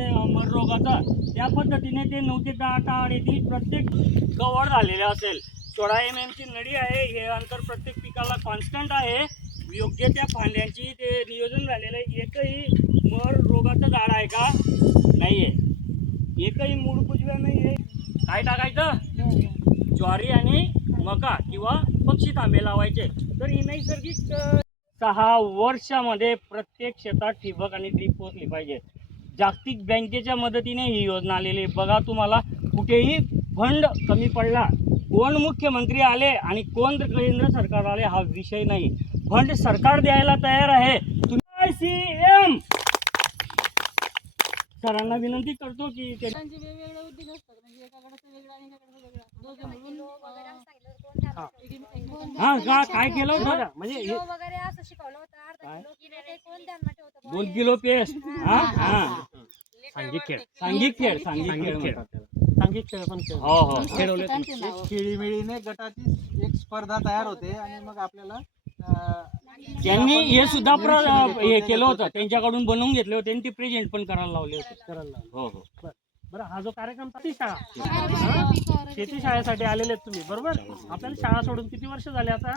तिकडे मर रोगाचा, त्या पद्धतीने ते 9 ते 10 आडेतील प्रत्येक कव्हर झालेले असेल. 16 mm ची नळी आहे. हे अंतर प्रत्येक पिकाला कॉन्स्टंट आहे. योग्य त्या फांद्यांची ते नियोजन झालेलं आहे. एकही मर रोगाचं झाड आहे का? नाही आहे. एकही मूळ कुजव्या नाही आहे. काय टाकायचं? ज्वारी आणि मका किंवा पक्षी तांबे लावायचे. तर ही नैसर्गिक 6 वर्षामध्ये प्रत्येक शेतात ठिबक आणि ड्रीप पोचली पाहिजे. जागतिक बँकेच्या मदतीने ही योजना आलेली आहे. बघा, तुम्हाला कुठेही फंड कमी पडला, कोण मुख्यमंत्री आले आणि कोण केंद्र सरकार आले हा विषय नाही. फंड सरकार द्यायला तयार आहे. तुम्ही सीएम सरांना विनंती करतो की वेगवेगळे उद्योग असतात, म्हणजे एकाकडे वेगळा आणि एकाकडे वेगळा. काय केलं होतं म्हणजे वगैरे असं शिकवलं होतं. अर्धा किलो किलो कोण ध्यान ठेवतं? 2 किलो पेस्ट. सांघिक खेळ पण खेळवले. खेळीमेळीने गटाची एक स्पर्धा तयार होते आणि मग आपल्याला त्यांनी हे सुद्धा हे केलं होतं, त्यांच्याकडून बनवून घेतले होते आणि ते प्रेझेंट पण करायला लावले होते. हो हो. बरं, हा जो कार्यक्रम शेती शाळेसाठी आलेले आहेत तुम्ही, बरोबर? आपल्याला शाळा सोडून किती वर्ष झाले आता?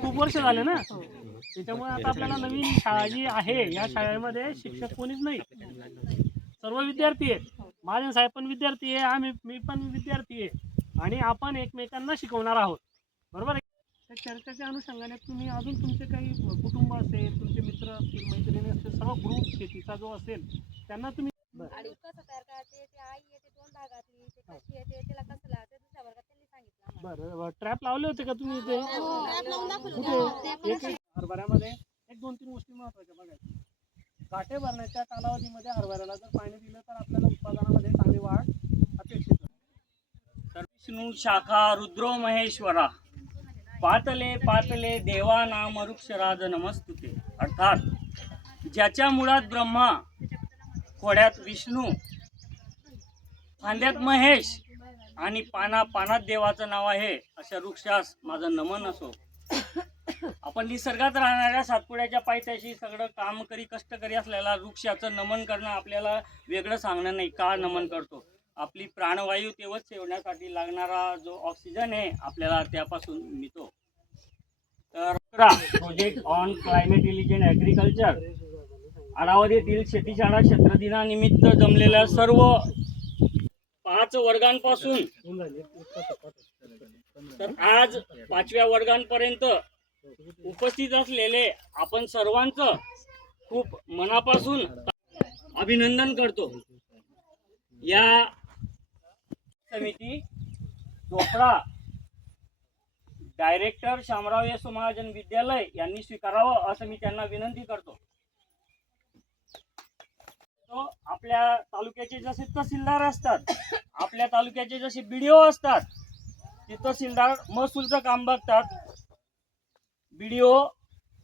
खूप वर्ष झाले ना. त्याच्यामुळे आता आपल्याला नवीन शाळा जी आहे, या शाळेमध्ये शिक्षक कोणीच नाही, सर्व विद्यार्थी आहेत. महाजन साहेब पण विद्यार्थी आहे, मी पण विद्यार्थी आहे आणि आपण एकमेकांना शिकवणार आहोत, बरोबर आहे? त्या चर्चेच्या अनुषंगाने तुम्ही अजून तुमचे काही कुटुंब असेल, तुमचे मित्र असतील, मैत्रिणी असतील, सर्व ग्रुप शेतीचा जो असेल त्यांना तुम्ही आणि कसं तयार करायचे, ते आई येते 2 भागातली, ते कशी येते, त्याला कसं लावायचं, दुसऱ्या वर्गात त्यांनी सांगितलं. बरं, ट्रॅप लावले होते का तुम्ही इथे? कुठे? हरभऱ्यामध्ये 1-2-3 गोष्टी महत्वाच्या बघायच्या. काटे भरण्याच्या कालावधीमध्ये हरभऱ्याला जर पाणी दिलं तर आपल्याला उत्पादनामध्ये चांगली वाढ अपेक्षित आहे. विष्णू शाखा रुद्रो महेश्वरा पातले पातले देवा नाम वृक्षराज नमस्तुते. अर्थात ज्याच्या मुळात ब्रह्मा, खोड्यात विष्णू, फांद्यात महेश आणि पानात देवाचं नाव आहे, अशा वृक्षास माझं नमन असो. आपण निसर्गात राहणाऱ्या सातपुड्याच्या पायथ्याशी सगळं कामकरी कष्टकरी असलेला वृक्षाचं नमन करणं आपल्याला वेगळं सांगणं नाही. का नमन करतो? आपली प्राणवायू तेवढच ठेवण्यासाठी लागणारा जो ऑक्सिजन आहे आपल्याला त्यापासून मिळतो. तर project on climate religion agriculture आढावा येथील शेतीशाळा क्षेत्र दिनानिमित्त जमलेल्या सर्व 5 वर्गांपासून तर आज 5व्या वर्गांपर्यंत उपस्थित असलेले आपण सर्वांचं खूप मनापासून अभिनंदन करतो. या समिती चोपडा डायरेक्टर शामराव एस महाजन विद्यालय यांनी स्वीकारावं असं मी त्यांना विनंती करतो. आपल्या तालुक्याचे जसे तहसीलदार असतात, आपल्या तालुक्याचे जसे BDO असतात, ते तहसीलदार महसूलचं काम बघतात, BDO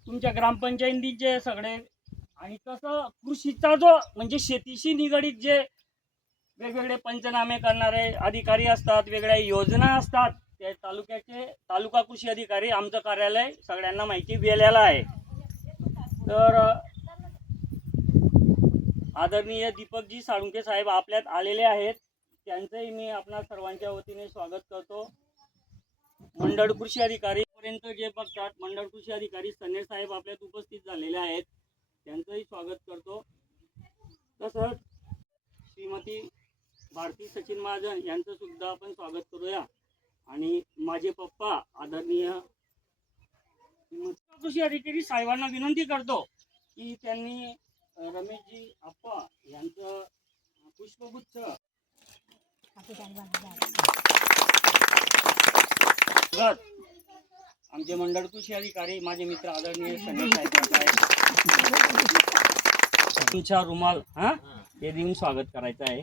तुमच्या ग्रामपंचायतीचे सगळे, आणि तसं कृषीचा जो म्हणजे शेतीशी निगडीत जे वेगवेगळे पंचनामे करणारे अधिकारी असतात, वेगळ्या योजना असतात, ते तालुका कृषी अधिकारी आमचं कार्यालय सगळ्यांना माहिती दिलेलं आहे. तर आदरणीय दीपकजी साळुंके साहेब आपल्यात आलेले आहेत, त्यांचंही मी आपणा सर्वांच्या वतीने स्वागत करतो. मंडळ कृषी अधिकारी पर्यंत जे बघतात, मंडळ कृषी अधिकारी सनेर साहेब आपल्यात उपस्थित झालेले आहेत, त्यांचंही स्वागत करतो. तसंच श्रीमती भारती सचिन महाजन यांचं सुद्धा आपण स्वागत करूया. आणि माझे पप्पा आदरणीय कृषी अधिकारी साहेबांना विनंती करतो की त्यांनी रमेशजी आप्पा यांचं पुष्पगुच्छ आमचे मंडळ कृषी अधिकारी माझे मित्र आदरणीय सनेर साहेब तुमच्या रुमाल हे देऊन स्वागत करायचं आहे.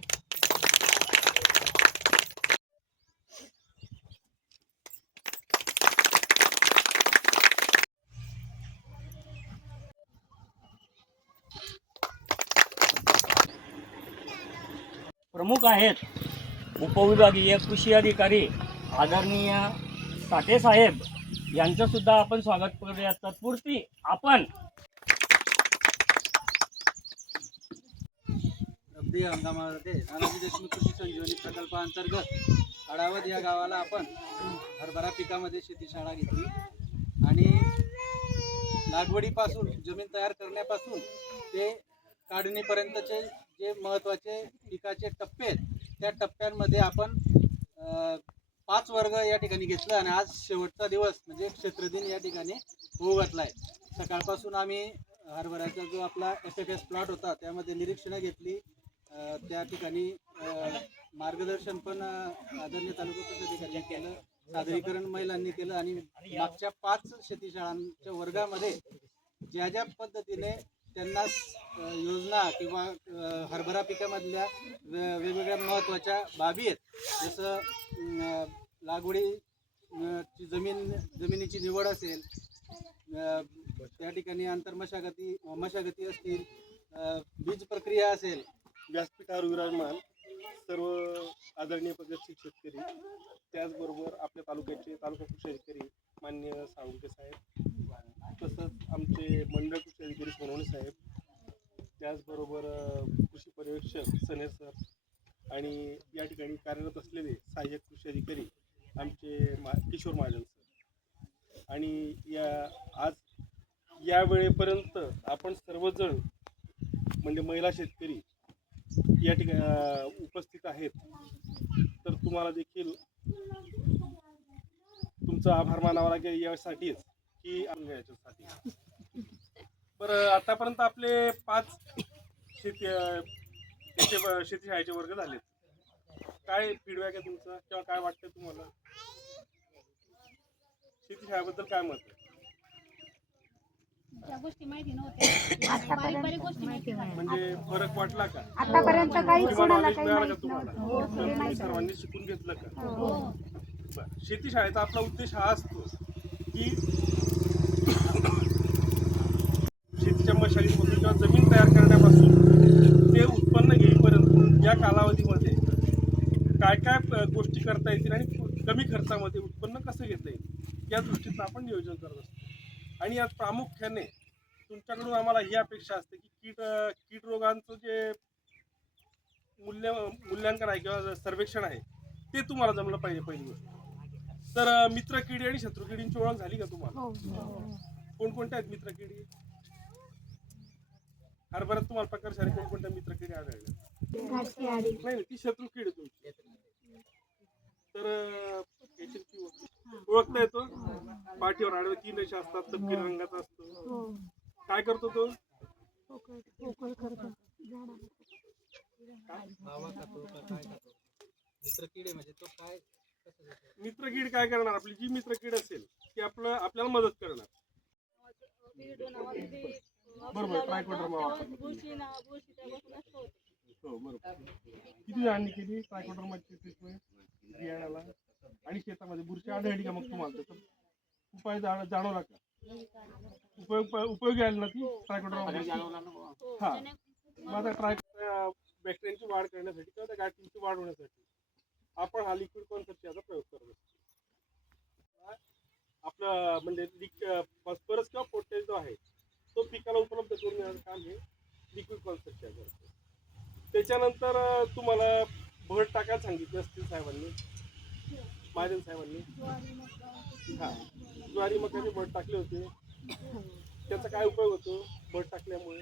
प्रमुख आहेत उपविभागीय कृषी अधिकारी आदरणीय साठे साहेब यांचं सुद्धा आपण स्वागत करूया. तत्पूर्वी आपण बांधकामामध्ये नानाजी देशमुख कृषी संजीवनी प्रकल्पाअंतर्गत अडावत या गावाला आपण हरभरा पिकामध्ये शेतीशाळा घेतली आणि लागवडीपासून जमीन तयार करण्यापासून ते काढणीपर्यंतचे जे महत्त्वाचे पिकाचे टप्पे आहेत त्या टप्प्यांमध्ये आपण 5 वर्ग या ठिकाणी घेतलं आणि आज शेवटचा दिवस म्हणजे क्षेत्रदिन या ठिकाणी होऊ घातला आहे. सकाळपासून आम्ही हरभऱ्याचा जो आपला FFS प्लॉट होता त्यामध्ये निरीक्षणं घेतली. त्या ठिकाणी मार्गदर्शन पण आदरणीय तालुका परिषदेकडे केलं, सादरीकरण महिलांनी केलं आणि मागच्या 5 शेतीशाळांच्या वर्गामध्ये ज्या ज्या पद्धतीने त्यांना योजना किंवा हरभरा पिकामधल्या वेगवेगळ्या महत्त्वाच्या बाबी आहेत, जसं जमिनीची निवड असेल, त्या ठिकाणी मशागती असतील, बीज प्रक्रिया असेल, व्यासपीठावर विराजमान सर्व आदरणीय प्रगतशील शेतकरी, त्याचबरोबर आपल्या तालुक्याचे तालुका कृषी अधिकारी मान्य साळुंके साहेब, तसंच आमचे मंडळ कृषी अधिकारी सोनवणे साहेब, त्याचबरोबर कृषी पर्यवेक्षक सनेर सर आणि या ठिकाणी कार्यरत असलेले सहाय्यक कृषी अधिकारी आमचे किशोर महाजन सर. आणि आज या वेळेपर्यंत आपण सर्वजण म्हणजे महिला शेतकरी या ठिकाणी उपस्थित आहेत, तर तुम्हाला देखील तुमचा आभार मानावा लागेल यासाठीच की याच्यासाठी. बरं, आतापर्यंत आपले 5 शेतीशाळेचे वर्ग झाले. काय फीडबॅक आहे तुमचा किंवा काय वाटतं तुम्हाला शेतीशाळेबद्दल, काय मत आहे? ज्या गोष्टी माहिती नव्हत्या बारीक गोष्टी माहिती म्हणजे फरक वाटला का? आतापर्यंत काही किंवा कोणाला knowledge काही मिळालं माहित का तुम्हाला? नव्हतं. तर तुम्ही सर्वांनी शिकून घेतलं का? हो. बरं. शेतीशाळेचा आपला उद्देश हा असतो की शेतीच्या मशागतीपासून किंवा जमीन तयार करण्यापासून ते उत्पन्न घेईपर्यंत या कालावधीमध्ये काय काय गोष्टी करता येतील आणि कमी खर्चामध्ये उत्पन्न कसं घेता येईल या दृष्टीनं आपण नियोजन करत असतो. आणि यात प्रामुख्याने तुमच्याकडून आम्हाला ही अपेक्षा असते की कीड रोगांचं जे मूल्यांकन आहे किंवा सर्वेक्षण आहे ते तुम्हाला जमलं पाहिजे पहिली गोष्ट. तर मित्रकिडी आणि शत्रुकिडींची ओळख झाली का तुम्हाला? कोणकोणत्या आहेत मित्रकिडी? हरभऱ्यात तुम्हाला प्रकारशाने कोणकोणत्या मित्रकिडी आढळल्या? नाही, ती शत्रुकीड आहे तुमची. तर ओळखता येतो? पाठीवर आडवे 3 रेषा असतात, तपकिरी रंगाचा असतो. काय करतो तो? मित्रकीड काय करणार? आपली जी मित्रकीड असेल ती आपल्याला मदत करणार. बरोबर, ट्रायकोडर्मा हो बरोबर. किती जणांनी केली ट्रायकोडर्माची ट्रीटमेंट बियाण्याला? आणि शेतामध्ये बुरशी आढळली का मग तुम्हाला? त्याचा उपाय जाणवला का? उपयोगी आली ना ती ट्रायकोडर्मा? हा, मग आता बॅक्टेरियाची वाढ करण्यासाठी किंवा त्या गाठींची वाढ होण्यासाठी आपण हा लिक्विड कॉन्सेप्टचा प्रयोग करत असतो. आपलं म्हणजे फॉस्फरस किंवा पोटॅश जो आहे तो पिकाला उपलब्ध करून देण्याचं काम हे लिक्विड कॉन्सेप्टच्या करतो. त्याच्यानंतर तुम्हाला भर टाकायला सांगितले असतील साहेबांनी, महाजन साहेबांनी. हां, ज्वारी मक्याचे भर टाकले होते. त्याचा काय उपयोग होतो भर टाकल्यामुळे?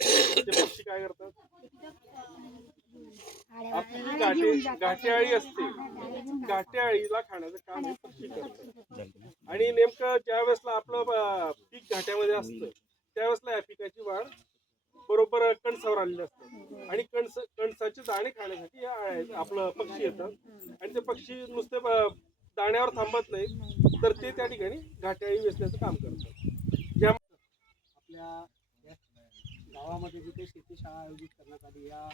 ते पक्षी काय करतात? आपली जी घाटे अळी असते, घाटे अळीला खाण्याचं काम हे पक्षी करतात. आणि नेमकं ज्या वेळेसला आपलं पीक घाट्यामध्ये असतं त्यावेळेसला या पिकाची वाढ बरोबर कणसावर आलेली असते आणि कणसाचे दाणे खाण्यासाठी आपलं पक्षी येतात. आणि ते पक्षी नुसते दाण्यावर थांबत नाहीत, तर ते त्या ठिकाणी घाटे अळी वेचण्याचं काम करतात. आपल्या गावामध्ये जिथे शेतीशाळा आयोजित करण्यात आली, या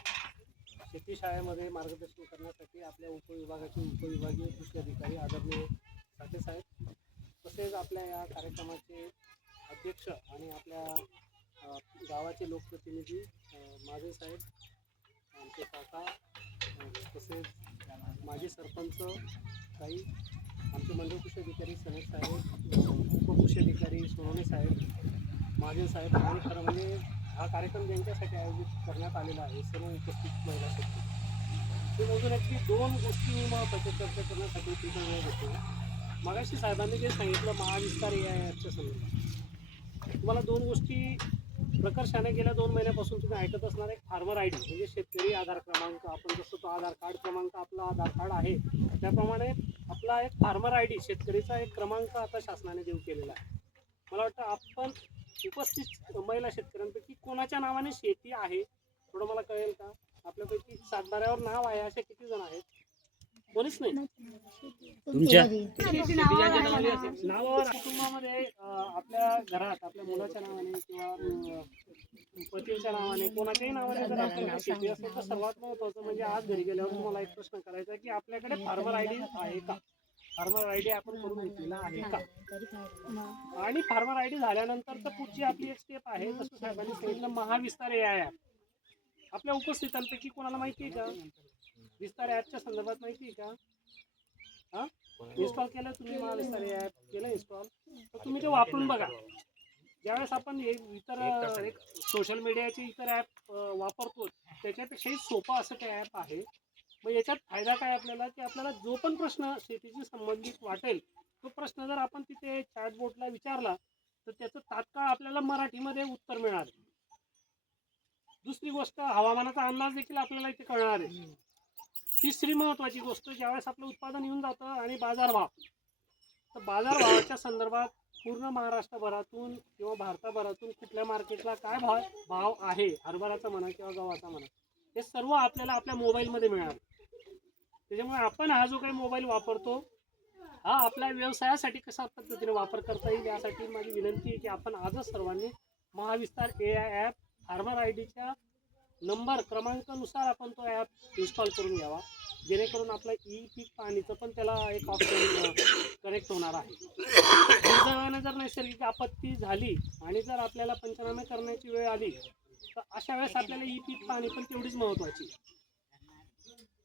शेतीशाळेमध्ये मार्गदर्शन करण्यासाठी आपल्या उपविभागाचे उपविभागीय कृषी अधिकारी आदरणीय साठे साहेब, तसेच आपल्या या कार्यक्रमाचे अध्यक्ष आणि आपल्या गावाचे लोकप्रतिनिधी माझे साहेब, आमचे काका, तसेच माजी सरपंच काही, आमचे मंडळ कृषी अधिकारी सनेर साहेब, उपकृषी अधिकारी सोनवणे साहेब, महाजन साहेब आणि खरं म्हणजे हा कार्यक्रम ज्यांच्यासाठी आयोजित करण्यात आलेला आहे सर्व उपस्थित महिला शेतकरी ते मोजून की 2 गोष्टी मी महत्त्वाच्या चर्चा करण्यासाठी तिथे वेळ घेतो. मगाशी साहेबांनी जे सांगितलं महाविस्तार AIRच्या संदर्भात तुम्हाला 2 गोष्टी प्रकर्षाने गेल्या 2 महिन्यापासून तुम्ही ऐकत असणार. एक फार्मर ID म्हणजे शेतकरी आधार क्रमांक, आपण जसं तो आधार कार्ड क्रमांक आपला आधार कार्ड आहे त्याप्रमाणे आपला एक फार्मर ID शेतकरीचा एक क्रमांक आता शासनाने देऊ केलेला आहे. मला वाटतं आपण उपस्थित महिला शेतकऱ्यांपैकी कोणाच्या नावाने शेती आहे थोडं मला कळेल का? आपल्यापैकी सातबाऱ्यावर नाव आहे असे किती जण आहेत? कोणीच नाही. नावावर कुटुंबामध्ये आपल्या घरात आपल्या मुलाच्या नावाने किंवा पतीच्या नावाने कोणाच्याही नावाने जर आपल्याला शेती असेल तर सर्वात महत्त्वाचं म्हणजे आज घरी गेल्यावर तुम्हाला एक प्रश्न करायचा आहे की आपल्याकडे फार्मर ID आहे का? फार्मर ID आपण करून घेतलेला आहे का? आणि फार्मर ID झाल्यानंतर तर पुढची आपली एक स्टेप आहे जसं साहेबांनी सांगितलं महाविस्तार AIR. आपल्या उपस्थितांपैकी कोणाला माहिती आहे का विस्तार ॲपच्या संदर्भात माहिती आहे का? हां, इन्स्टॉल केलं तुम्ही महाविस्तार ॲप केलं इन्स्टॉल तर तुम्ही ते वापरून बघा. ज्यावेळेस आपण इतर एक सोशल मीडियाचे इतर ॲप वापरतो त्याच्यापेक्षाही सोपं असं ते ॲप आहे. मग याच्यात फायदा काय आपल्याला की आपल्याला जो पण प्रश्न शेतीशी संबंधित वाटेल तो प्रश्न जर आपण तिथे चॅटबोटला विचारला तर त्याचं तात्काळ आपल्याला मराठीमध्ये उत्तर मिळणार. दुसरी गोष्ट हवामानाचा अंदाज देखील आपल्याला इथे कळणार आहे. तिसरी महत्त्वाची गोष्ट ज्यावेळेस आपलं उत्पादन येऊन जातं आणि बाजारभाव तर बाजारभावाच्या संदर्भात पूर्ण महाराष्ट्रभरातून किंवा भारताभरातून कुठल्या मार्केटला काय भाव आहे हरभऱ्याचा म्हणा किंवा गव्हाचा म्हणा हे सर्व आपल्याला आपल्या मोबाईलमध्ये मिळणार. त्याच्यामुळे आपण हा जो काही मोबाईल वापरतो हा आपल्या व्यवसायासाठी कशा पद्धतीने वापर करता येईल यासाठी माझी विनंती आहे की आपण आजच सर्वांनी महाविस्तार AI ॲप फार्मर IDच्या नंबर क्रमांकानुसार आपण तो ॲप इन्स्टॉल करून घ्यावा जेणेकरून आपलं पीक पाणीचं पण त्याला एक ऑप्शन कनेक्ट होणार आहे. दुर्दैवाने जर नैसर्गिक आपत्ती झाली आणि जर आपल्याला पंचनामे करण्याची वेळ आली तर अशा वेळेस आपल्याला पीक पाणी पण तेवढीच महत्त्वाची.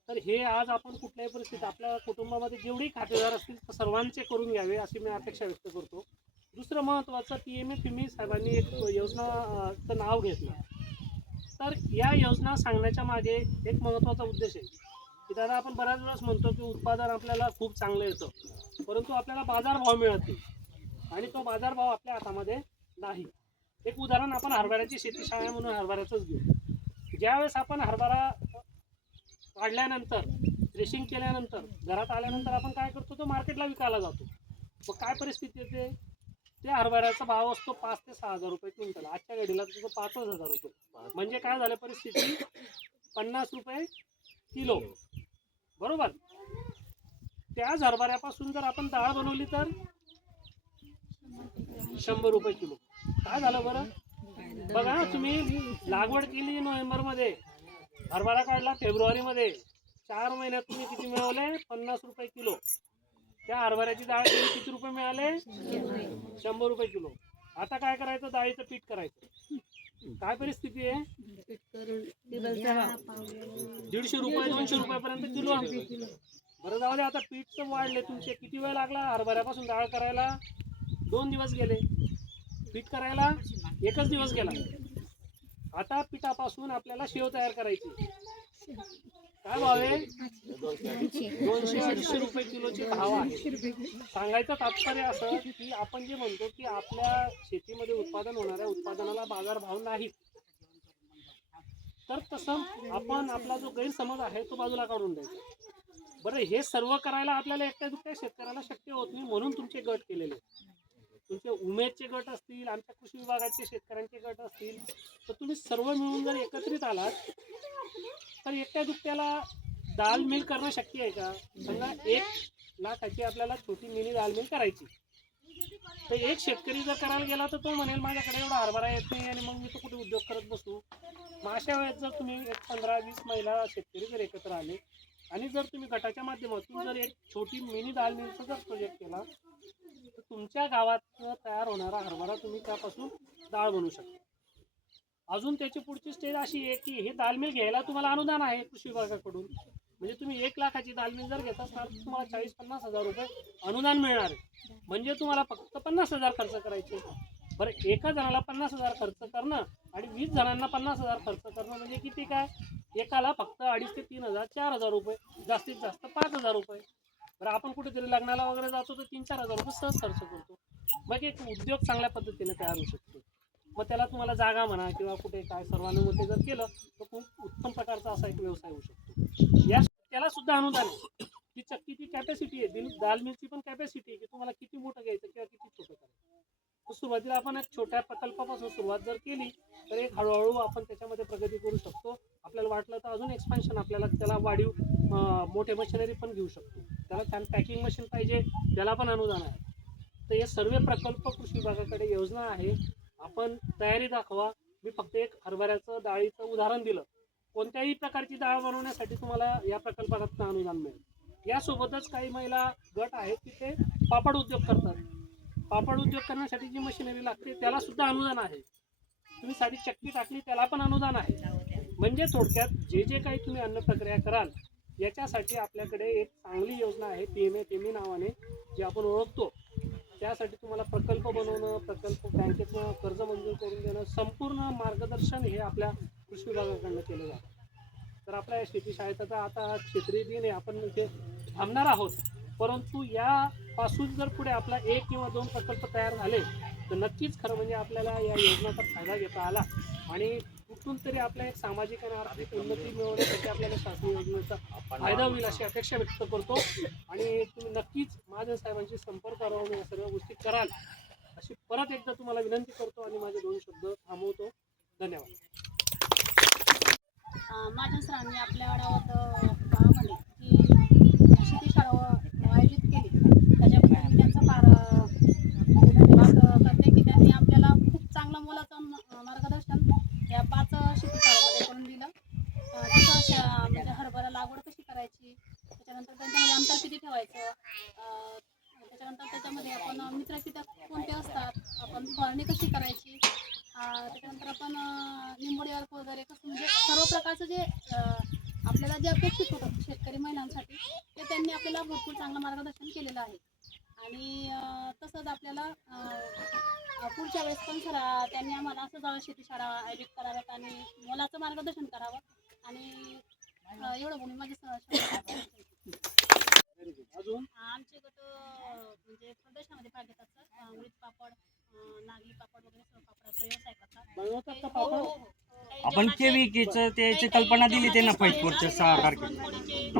तर हे आज आपण कुठल्याही परिस्थितीत आपल्या कुटुंबामध्ये जेवढी खातेदार असतील तर सर्वांचे करून घ्यावे अशी मी अपेक्षा व्यक्त करतो. दुसरं महत्त्वाचं PMFME साहेबांनी एक योजनाचं नाव घेतलं. तर या योजना सांगण्याच्या मागे एक महत्त्वाचा उद्देश आहे की दादा आपण बऱ्याच वेळेस म्हणतो की उत्पादन आपल्याला खूप चांगलं येतं परंतु आपल्याला बाजारभाव मिळत नाही आणि तो बाजारभाव आपल्या हातामध्ये नाही. एक उदाहरण आपण हरभऱ्याची शेती शाळा म्हणून हरभऱ्याचंच घेऊ. ज्यावेळेस आपण हरभरा काढल्यानंतर थ्रेशिंग केल्यानंतर घरात आल्यानंतर आपण काय करतो तो मार्केटला विकायला जातो. मग काय परिस्थिती येते त्या हरभऱ्याचा भाव असतो 5 ते 6 हजार रुपये क्विंटल. आजच्या घडीला तो 5,000 रुपये म्हणजे काय झालं परिस्थिती 50 रुपये किलो बरोबर. त्याच हरभऱ्यापासून जर आपण डाळ बनवली तर 100 रुपये किलो. काय झालं बरं बघा तुम्ही लागवड केली नोव्हेंबरमध्ये हरभरा काढला फेब्रुवारीमध्ये 4 महिन्यात तुम्ही किती मिळवले 50 रुपये किलो. त्या हरभऱ्याची डाळ किती रुपये मिळाले 100 रुपये किलो. आता काय करायचं डाळीचं पीठ करायचं. काय परिस्थिती आहे 150 रुपये 200 रुपयापर्यंत किलो. बरं जाऊ दे आता पीठ वाढले तुमचे. किती वेळ लागला हरभऱ्यापासून डाळ करायला 2 दिवस गेले. पीठ करायला 1च दिवस गेला. आता पिठापासून आपल्याला शेव तयार करायची. काय भाव आहे 200-250 रुपये किलोचे भाव आहे. सांगायचं तात्पर्य असं की आपण जे म्हणतो की आपल्या शेतीमध्ये उत्पादन होणाऱ्या उत्पादनाला बाजारभाव नाही तर तसं आपण आपला जो गैरसमज आहे तो बाजूला काढून द्यायचा. बरं हे सर्व करायला आपल्याला एकट्या दुकट्या शेतकऱ्याला शक्य होत नाही म्हणून तुमचे गट केलेले. तुमचे उमेदचे गट असतील आमच्या कृषी विभागाचे शेतकऱ्यांचे गट असतील तर तुम्ही सर्व मिळून जर एकत्रित आलात तर एकट्या दुकट्याला दाल मिल करणं शक्य आहे का? समजा 1 लाखाची आपल्याला छोटी मिनी दाल मिल करायची तर एक शेतकरी जर करायला गेला तर तो म्हणेल माझ्याकडे एवढा हरभरा येत नाही आणि मग मी तो कुठे उद्योग करत बसू. मग अशा वेळेस जर तुम्ही एक 15-20 महिला शेतकरी जर एकत्र आले आणि जर तुम्ही गटाच्या माध्यमातून जर एक छोटी मिनी दाल मिलचा जर प्रोजेक्ट केला तर तुमच्या गावात तयार होणारा हरभरा तुम्ही त्यापासून डाळ बनवू शकता. अजून त्याची पुढची स्टेज अशी आहे की हे दाल मिल घ्यायला तुम्हाला अनुदान आहे कृषी विभागाकडून. म्हणजे तुम्ही 1 लाखाची दाल मिल जर घेत असाल तर तुम्हाला 40-50 हजार रुपये अनुदान मिळणार आहे. म्हणजे तुम्हाला फक्त 50,000 खर्च करायचे. बरं एका जणाला 50,000 खर्च करणं आणि 20 जणांना 50,000 खर्च करणं म्हणजे किती काय? एकाला फक्त 2,500 ते 3,000 4,000 रुपये, जास्तीत जास्त 5,000 रुपये. बरं आपण कुठेतरी लग्नाला वगैरे जातो तर 3-4,000 रुपये सहज खर्च करतो. मग एक उद्योग चांगल्या पद्धतीने तयार होऊ शकतो. मग त्याला तुम्हाला जागा म्हणा किंवा कुठे काय सर्वानुमते जर केलं तर खूप उत्तम प्रकारचा असा एक व्यवसाय होऊ शकतो. या त्याला सुद्धा अनुदान आहे. ती चक्कीची कॅपॅसिटी आहे, दाल मिलची पण कॅपॅसिटी आहे की तुम्हाला किती मोठं घ्यायचं किंवा किती छोटं करायचं. तर सुरुवातीला आपण एक छोट्या प्रकल्पापासून सुरुवात जर केली तर एक हळूहळू आपण त्याच्यामध्ये प्रगती करू शकतो. आपल्याला वाटलं तर अजून एक्सपान्शन आपल्याला त्याला वाढीव मोठे मशिनरी पण घेऊ शकतो. त्याला छान पॅकिंग मशीन पाहिजे, त्याला पण अनुदान आहे. तर हे सर्व प्रकल्प कृषी विभागाकडे योजना आहे. आपण तयारी दाखवा. मी फक्त एक हरभऱ्याचं डाळीचं उदाहरण दिलं. कोणत्याही प्रकारची डाळ बनवण्यासाठी तुम्हाला या प्रकल्पात अनुदान मिळेल. यासोबतच काही महिला गट आहेत की ते पापड उद्योग करतात. पापड उद्योग करण्यासाठी जी मशिनरी लागते त्याला सुद्धा अनुदान आहे. तुम्ही साधी चक्की टाकली त्याला पण अनुदान आहे. म्हणजे थोडक्यात जे जे काही तुम्ही अन्न प्रक्रिया कराल याच्यासाठी आपल्याकडे एक चांगली योजना आहे PMATME नावाने जी आपण ओळखतो. त्यासाठी तुम्हाला प्रकल्प बनवणं, प्रकल्प बँकेतनं कर्ज मंजूर करून देणं, संपूर्ण मार्गदर्शन हे आपल्या कृषी विभागाकडनं केलं जातं. तर आपल्या शेती शाळेचा आता क्षेत्रीय दिन आहे, आपण इथे थांबणार आहोत. परंतु यापासून जर पुढे आपला 1 किंवा 2 प्रकल्प तयार झाले तर नक्कीच खरं म्हणजे आपल्याला या योजनेचा फायदा घेता आला आणि कुठून तरी आपल्या एक सामाजिक आणि आर्थिक उन्नती मिळवण्यासाठी आपल्याला शासकीय योजनेचा फायदा होईल अशी अपेक्षा व्यक्त करतो. आणि तुम्ही नक्कीच महाजन साहेबांशी संपर्क राहून या सर्व गोष्टी कराल अशी परत एकदा तुम्हाला विनंती करतो आणि माझे 2 शब्द थांबवतो. धन्यवाद. माझ्या सरांनी आपल्या गावामध्ये जी शेती शाळा आयोजित केली त्याच्याबद्दल मी त्यांचा फार धन्यवाद करते की त्यांनी आपल्याला खूप चांगलं मोलाचं मार्गदर्शन या 5 शेती शाळेमध्ये करून दिलं. तिथं म्हणजे हरभरा लागवड कशी करायची, त्याच्यानंतर त्यांच्यामध्ये अंतर किती ठेवायचं, त्याच्यानंतर त्याच्यामध्ये आपण मित्र कीटक कोणते असतात, आपण फवारणी कशी करायची, त्याच्यानंतर आपण निंबोडी अर्क वगैरे कसं म्हणजे सर्व प्रकारचं जे आपल्याला जे अपेक्षित होतं शेतकरी महिलांसाठी ते त्यांनी आपल्याला भरपूर चांगलं मार्गदर्शन केलेलं आहे. आणि तसंच आपल्याला पुढच्या वेळेस पण त्यांनी आम्हाला असं शेती शाळा आयोजित कराव्यात आणि मोलाचं मार्गदर्शन करावं आणि एवढं म्हणून माझे अजून आमचे गट म्हणजे प्रदेशामध्ये भाग घेतात सर. उडीद पापड, नागली पापड वगैरे सर्व पापडाचा व्यवसाय करतात. बनवतात का पापड? आपण केविकीचं त्याची कल्पना दिली ते ना पैठपूरच्या 6 तारखेला. पुरणपोळीचे